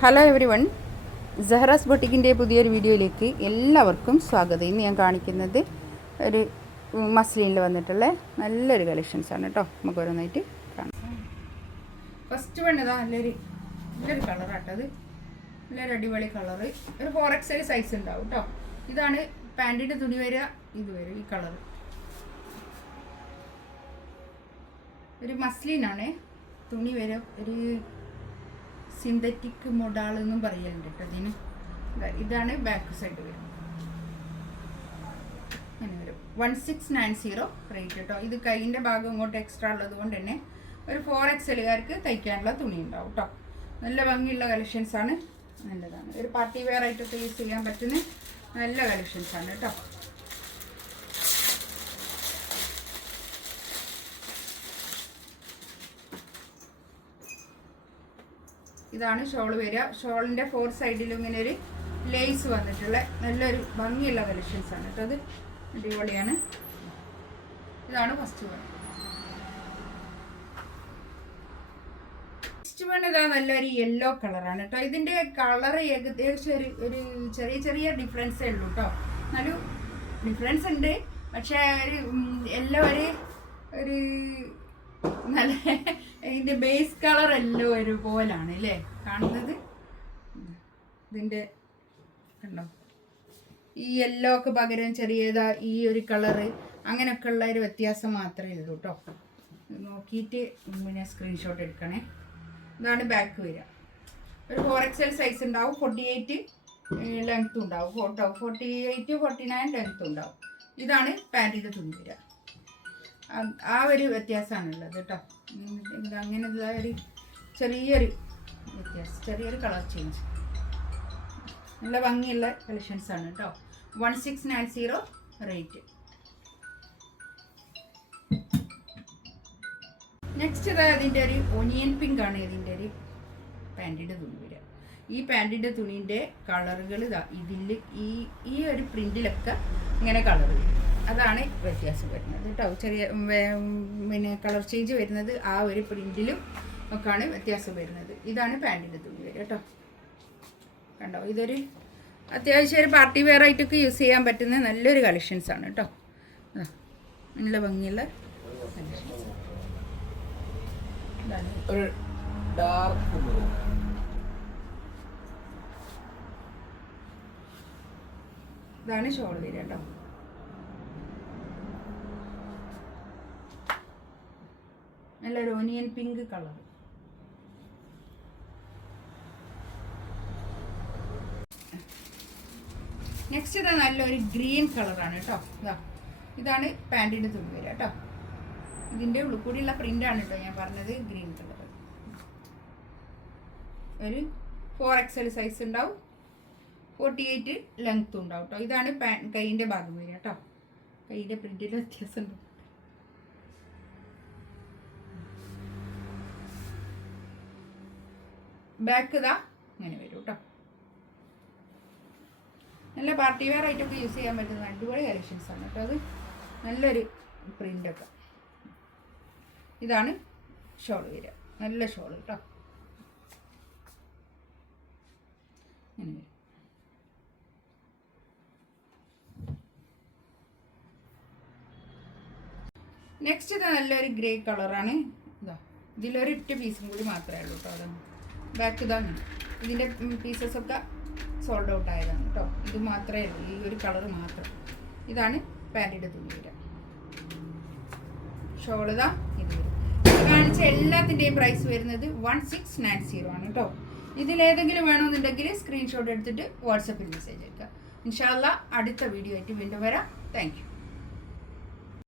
Hello every one, സഹറാസ് ബൊട്ടിക്കിൻ്റെ പുതിയൊരു വീഡിയോയിലേക്ക് എല്ലാവർക്കും സ്വാഗതം. ഇന്ന് ഞാൻ കാണിക്കുന്നത് ഒരു മസ്ലിനിൽ വന്നിട്ടുള്ള നല്ലൊരു കളക്ഷൻസാണ് കേട്ടോ. നമുക്ക് ഓരോന്നായിട്ട് കാണാം. ഫസ്റ്റ് വേണ്ടതാ നല്ലൊരു കളറാട്ടത്, നല്ലൊരു അടിപൊളി കളറ്. ഒരു 4XL സൈസ് ഉണ്ടാവും കേട്ടോ. ഇതാണ് പാൻറ്റിൻ്റെ തുണി വരിക, ഇത് വരും ഈ കളറ്. ഒരു മസ്ലിനാണ് തുണി വരും, ഒരു സിന്തറ്റിക് മൊഡാൾ എന്നും പറയലുണ്ട് കേട്ടോ ഇതിന്. ഇതാണ് ബാക്ക് സൈഡ് വരുന്നത്. അങ്ങനെ വരും 1690 റേറ്റ് കേട്ടോ. ഇത് കൈയിൻ്റെ ഭാഗം ഇങ്ങോട്ട് എക്സ്ട്രാ ഉള്ളത് കൊണ്ട് തന്നെ ഒരു 4XLകാർക്ക് തയ്ക്കാനുള്ള തുണി ഉണ്ടാവും കേട്ടോ. നല്ല ഭംഗിയുള്ള കളക്ഷൻസാണ്, നല്ലതാണ്. ഒരു പാർട്ടി വെയർ ആയിട്ടൊക്കെ യൂസ് ചെയ്യാൻ പറ്റുന്ന നല്ല കളക്ഷൻസാണ് കേട്ടോ. ഇതാണ് ഷോൾ വരിക. ഷോളിൻ്റെ 4 സൈഡിലും ഇങ്ങനെ ഒരു ലേസ് വന്നിട്ടുള്ള നല്ലൊരു ഭംഗിയുള്ള കളക്ഷൻസാണ് കേട്ടോ. അത് അടിപൊളിയാണ്. ഇതാണ് ഫസ്റ്റ് വൺ. നെക്സ്റ്റ് വൺ ഇതാ നല്ലൊരു യെല്ലോ കളറാണ് കേട്ടോ. ഇതിൻ്റെ കളർ ഏകദേശം ഒരു ചെറിയ ചെറിയ ഡിഫറൻസേ ഉള്ളൂ കേട്ടോ. നല്ല ഡിഫറൻസ് ഉണ്ട്, പക്ഷേ ഒരു യെല്ലോ ഒരു നല്ല ഇതിൻ്റെ ബേസ് കളർ എല്ലാം ഒരുപോലാണ് അല്ലേ കാണുന്നത്. ഇതിൻ്റെ കണ്ടോ, ഈ യെല്ലോ ഒക്കെ പകരം ചെറിയതാ ഈ ഒരു കളറ്, അങ്ങനെയൊക്കെ ഉള്ള ഒരു വ്യത്യാസം മാത്രമേ ഉള്ളൂ കേട്ടോ. നോക്കിയിട്ട് പിന്നെ സ്ക്രീൻഷോട്ട് എടുക്കണേ. ഇതാണ് ബാക്ക് വരിക. ഒരു 4XL സൈസ് ഉണ്ടാവും, 48 ലെങ്ത്തും ഉണ്ടാവും കേട്ടോ. 48, 49 ലെങ്ത്തും ഉണ്ടാവും. ഇതാണ് പാൻറ്റിൻ്റെ തുണി വരിക. ആ ഒരു വ്യത്യാസമാണുള്ളത് കേട്ടോ. അങ്ങനെ ഒരു ചെറിയൊരു വ്യത്യാസം, ചെറിയൊരു കളർ ചേഞ്ച്. നല്ല ഭംഗിയുള്ള കളക്ഷൻസാണ് കേട്ടോ. 1690 റേറ്റ്. നെക്സ്റ്റ് ഇതാ ഇതിൻ്റെ ഒരു ഒനിയൻ പിങ്ക് ആണ് ഇതിൻ്റെ ഒരു പാൻറ്റിൻ്റെ തുണി വരിക. ഈ പാൻറ്റിൻ്റെ തുണീൻ്റെ കളറുകൾ ഇതാ ഇതിൽ ഈ ഒരു പ്രിൻറ്റിലൊക്കെ ഇങ്ങനെ കളർ വരും. അതാണ് വ്യത്യാസം വരുന്നത് കേട്ടോ. ചെറിയ പിന്നെ കളർ ചേഞ്ച് വരുന്നത് ആ ഒരു പ്രിൻറ്റിലും ഒക്കെയാണ് വ്യത്യാസം വരുന്നത്. ഇതാണ് പാൻറ്റിൻ്റെ തുണി വരിക കേട്ടോ. കണ്ടോ, ഇതൊരു അത്യാവശ്യം ഒരു പാർട്ടി വെയർ ആയിട്ടൊക്കെ യൂസ് ചെയ്യാൻ പറ്റുന്ന നല്ലൊരു കളക്ഷൻസാണ് കേട്ടോ. നല്ല ഭംഗിയുള്ള കളക്ഷൻസ്. ഇതാണ് ഷോൾ വരിക കേട്ടോ. നല്ലൊരു ഓനിയൻ പിങ്ക് കളർ. നെക്സ്റ്റ് ഇതാ നല്ലൊരു ഗ്രീൻ കളറാണ് കേട്ടോ. ഇതാണ് പാൻറ്റിൻ്റെ തുണി വരിക കേട്ടോ. ഇതിൻ്റെ ഉള്ളിൽ കൂടിയുള്ള പ്രിൻ്റാണ് കേട്ടോ ഞാൻ പറഞ്ഞത്. ഗ്രീൻ കളർ ഒരു 4XL സൈസ് ഉണ്ടാവും, 48 ലെങ്ത്തും ഉണ്ടാവും കേട്ടോ. ഇതാണ് കൈയിൻ്റെ ഭാഗം വരിക കേട്ടോ. കൈയിൻ്റെ പ്രിൻറ്റിൽ വ്യത്യാസം ഉണ്ട്. ബാക്ക് ഇതാ അങ്ങനെ വരും കേട്ടോ. നല്ല പാർട്ടി വെയർ ആയിട്ടൊക്കെ യൂസ് ചെയ്യാൻ പറ്റുന്ന അടിപൊളി കളക്ഷൻസാണ് കേട്ടോ. അത് നല്ലൊരു പ്രിൻ്റൊക്കെ. ഇതാണ് ഷോൾ വരിക, നല്ല ഷോൾ കേട്ടോ. അങ്ങനെ വരും. നെക്സ്റ്റ് ഇത് നല്ലൊരു ഗ്രേ കളറാണ്. ഇതാ ഇതിലൊരിറ്റ പീസും കൂടി മാത്രമേ ഉള്ളൂ കേട്ടോ. അതാണ് ബാക്ക് ഇതാണ്. ഇതിൻ്റെ പീസസൊക്കെ സോൾഡ് ഔട്ട് ആയതാണ് കേട്ടോ. ഇത് മാത്രമേ ഉള്ളൂ, ഈ ഒരു കളർ മാത്രം. ഇതാണ് പാൻറ്റിൻ്റെ തുണി വരിക. ഷോൾ ഇതാ ഇത് വരും. ഇത് കാണിച്ച എല്ലാത്തിൻ്റെയും പ്രൈസ് വരുന്നത് 1690 ആണ് കേട്ടോ. ഇതിലേതെങ്കിലും വേണമെന്നുണ്ടെങ്കിൽ സ്ക്രീൻഷോട്ട് എടുത്തിട്ട് വാട്സപ്പിൽ മെസ്സേജ് അയക്കുക. ഇൻഷാ അല്ലാഹ് അടുത്ത വീഡിയോ ആയിട്ട് വീണ്ടും വരാം. Thank you.